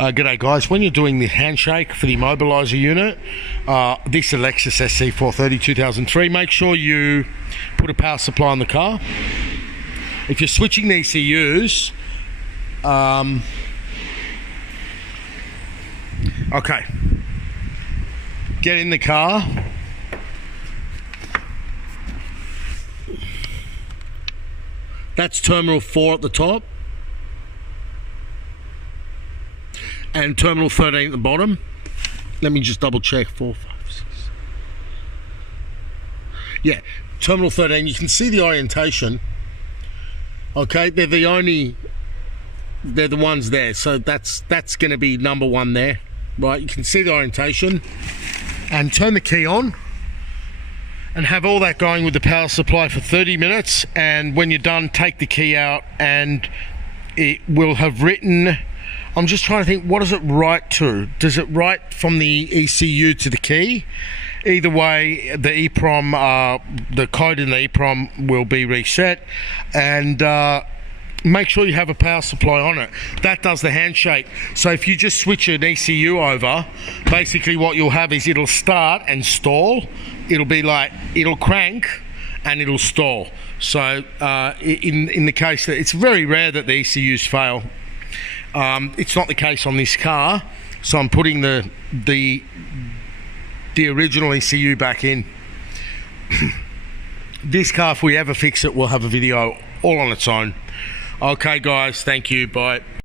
G'day guys, when you're doing the handshake for the immobiliser unit, this is Lexus SC430 2003, make sure you put a power supply on the car. If you're switching the ECUs, okay, get in the car, that's terminal 4 at the top and terminal 13 at the bottom. Let me just double check. 4, 5, 6. Yeah, terminal 13, you can see the orientation. Okay, they're the ones there, so that's going to be number 1 there, right? You can see the orientation, and turn the key on and have all that going with the power supply for 30 minutes, and when you're done, take the key out and it will have written, I'm just trying to think, what does it write to? Does it write from the ECU to the key? Either way, the EEPROM, the code in the EEPROM will be reset, and make sure you have a power supply on it. That does the handshake. So if you just switch an ECU over, basically what you'll have is it'll start and stall. It'll be like, it'll crank and it'll stall. So in the case that, it's very rare that the ECUs fail. It's not the case on this car, so I'm putting the original ECU back in. This car, if we ever fix it, we'll have a video all on its own. Okay guys, thank you, bye.